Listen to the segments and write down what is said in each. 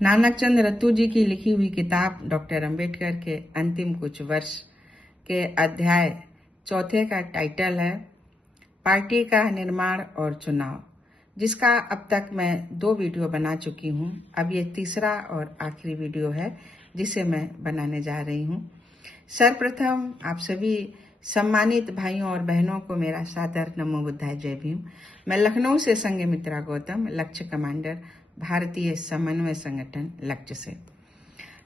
नानकचंद रत्तू जी की लिखी हुई किताब डॉक्टर अंबेडकर के अंतिम कुछ वर्ष के अध्याय चौथे का टाइटल है पार्टी का निर्माण और चुनाव, जिसका अब तक मैं 2 वीडियो बना चुकी हूं। अब ये तीसरा और आखिरी वीडियो है जिसे मैं बनाने जा रही हूं। सर्वप्रथम आप सभी सम्मानित भाइयों और बहनों को मेरा सादर नमो बुद्धाय, जय भीम। मैं लखनऊ से संघमित्रा गौतम, लक्ष्य कमांडर, भारतीय समन्वय संगठन लक्ष्य से।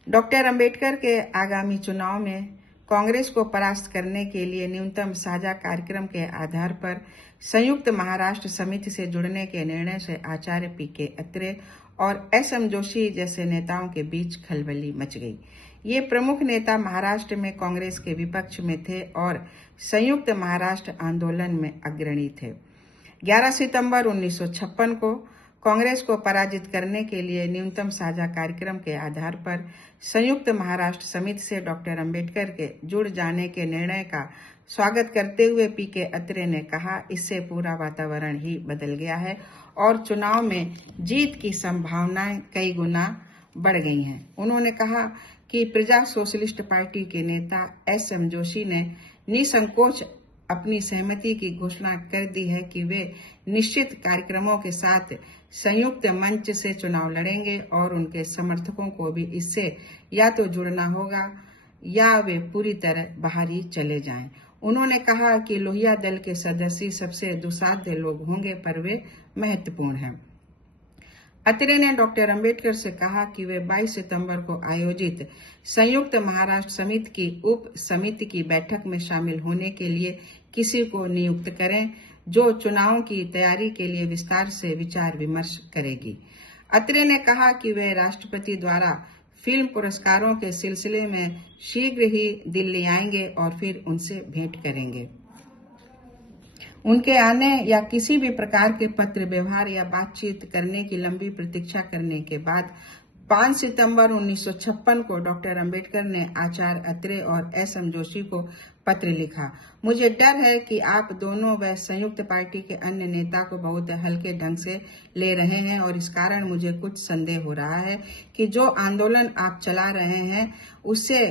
डॉक्टर अंबेडकर के आगामी चुनाव में कांग्रेस को परास्त करने के लिए न्यूनतम साझा कार्यक्रम के आधार पर संयुक्त महाराष्ट्र समिति से जुड़ने के निर्णय से आचार्य पीके अत्रे और एसएम जोशी जैसे नेताओं के बीच खलबली मच गई। ये प्रमुख नेता महाराष्ट्र में कांग्रेस के विपक्ष में थे और संयुक्त महाराष्ट्र आंदोलन में अग्रणी थे। 11 सितंबर 1956 को कांग्रेस को पराजित करने के लिए न्यूनतम साझा कार्यक्रम के आधार पर संयुक्त महाराष्ट्र समिति से डॉक्टर अंबेडकर के जुड़ जाने के निर्णय का स्वागत करते हुए पीके अत्रे ने कहा, इससे पूरा वातावरण ही बदल गया है और चुनाव में जीत की संभावनाएं कई गुना बढ़ गई हैं। उन्होंने कहा कि प्रजा सोशलिस्ट पार्टी के नेता एसएम जोशी ने निसंकोच अपनी सहमति की घोषणा कर दी है कि वे निश्चित कार्यक्रमों के साथ संयुक्त मंच से चुनाव लड़ेंगे और उनके समर्थकों को भी इससे या तो जुड़ना होगा या वे पूरी तरह बाहर ही चले जाएं। उन्होंने कहा कि लोहिया दल के सदस्य सबसे दुस्साध्य लोग होंगे, पर वे महत्वपूर्ण हैं। अत्रे ने डॉक्टर अंबेडकर से कहा कि वे 22 सितंबर को आयोजित संयुक्त महाराष्ट्र समिति की उप समिति की बैठक में शामिल होने के लिए किसी को नियुक्त करें जो चुनावों की तैयारी के लिए विस्तार से विचार विमर्श करेगी। अत्रे ने कहा कि वे राष्ट्रपति द्वारा फिल्म पुरस्कारों के सिलसिले में शीघ्र ही दिल्ली आएंगे और फिर उनसे भेंट करेंगे। उनके आने या किसी भी प्रकार के पत्र व्यवहार या बातचीत करने की लंबी प्रतीक्षा करने के बाद 5 सितंबर 1956 को डॉक्टर अंबेडकर ने आचार्य अत्रे और एसएम जोशी को पत्र लिखा। मुझे डर है कि आप दोनों व संयुक्त पार्टी के अन्य नेता को बहुत हल्के ढंग से ले रहे हैं और इस कारण मुझे कुछ संदेह हो रहा है कि जो आंदोलन आप चला रहे हैं उससे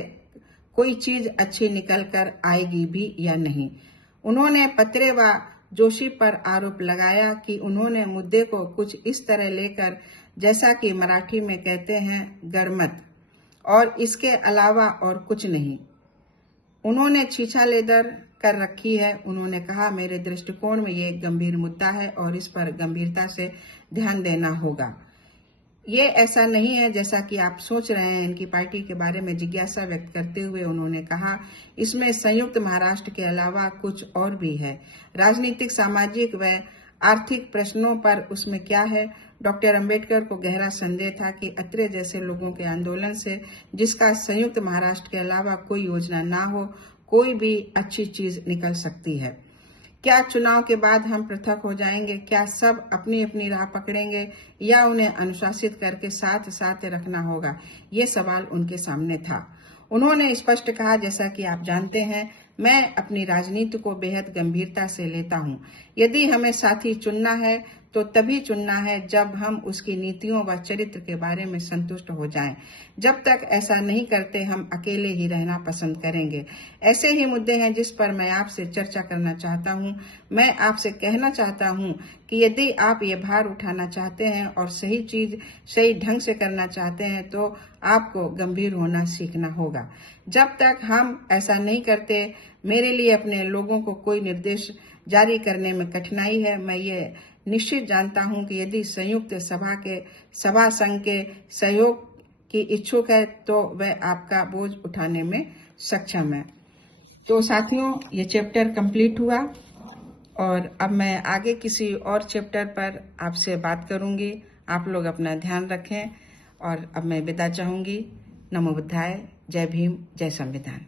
कोई चीज अच्छी निकल कर आएगी भी या नहीं। उन्होंने पत्रे व जोशी पर आरोप लगाया कि उन्होंने मुद्दे को कुछ इस तरह लेकर, जैसा कि मराठी में कहते हैं, गड़मत, और इसके अलावा और कुछ नहीं। उन्होंने छीछालेदर कर रखी है। उन्होंने कहा, मेरे दृष्टिकोण में ये एक गंभीर मुद्दा है और इस पर गंभीरता से ध्यान देना होगा। ये ऐसा नहीं है जैसा कि आप सोच रहे हैं। इनकी पार्टी के बारे में जिज्ञासा व्यक्त करते हुए उन्होंने कहा, इसमें संयुक्त महाराष्ट्र के अलावा कुछ और भी है। राजनीतिक, सामाजिक व आर्थिक प्रश्नों पर उसमें क्या है। डॉक्टर अंबेडकर को गहरा संदेह था कि अत्रे जैसे लोगों के आंदोलन से, जिसका संयुक्त महाराष्ट्र के अलावा कोई योजना ना हो, कोई भी अच्छी चीज निकल सकती है। क्या चुनाव के बाद हम पृथक हो जाएंगे? क्या सब अपनी अपनी राह पकड़ेंगे या उन्हें अनुशासित करके साथ साथ रखना होगा? ये सवाल उनके सामने था। उन्होंने स्पष्ट कहा, जैसा कि आप जानते हैं, मैं अपनी राजनीति को बेहद गंभीरता से लेता हूं। यदि हमें साथी चुनना है तो तभी चुनना है जब हम उसकी नीतियों व चरित्र के बारे में संतुष्ट हो जाएं। जब तक ऐसा नहीं करते हम अकेले ही रहना पसंद करेंगे। ऐसे ही मुद्दे हैं जिस पर मैं आपसे चर्चा करना चाहता हूं। मैं आपसे कहना चाहता हूं कि यदि आप ये भार उठाना चाहते हैं और सही चीज सही ढंग से करना चाहते हैं तो आपको गंभीर होना सीखना होगा। जब तक हम ऐसा नहीं करते, मेरे लिए अपने लोगों को कोई निर्देश जारी करने में कठिनाई है। मैं ये निश्चित जानता हूं कि यदि संयुक्त सभा संघ के सहयोग की इच्छुक है तो वह आपका बोझ उठाने में सक्षम है। तो साथियों, ये चैप्टर कंप्लीट हुआ और अब मैं आगे किसी और चैप्टर पर आपसे बात करूंगी। आप लोग अपना ध्यान रखें और अब मैं विदा चाहूंगी। नमो बुद्धाय, जय भीम, जय संविधान।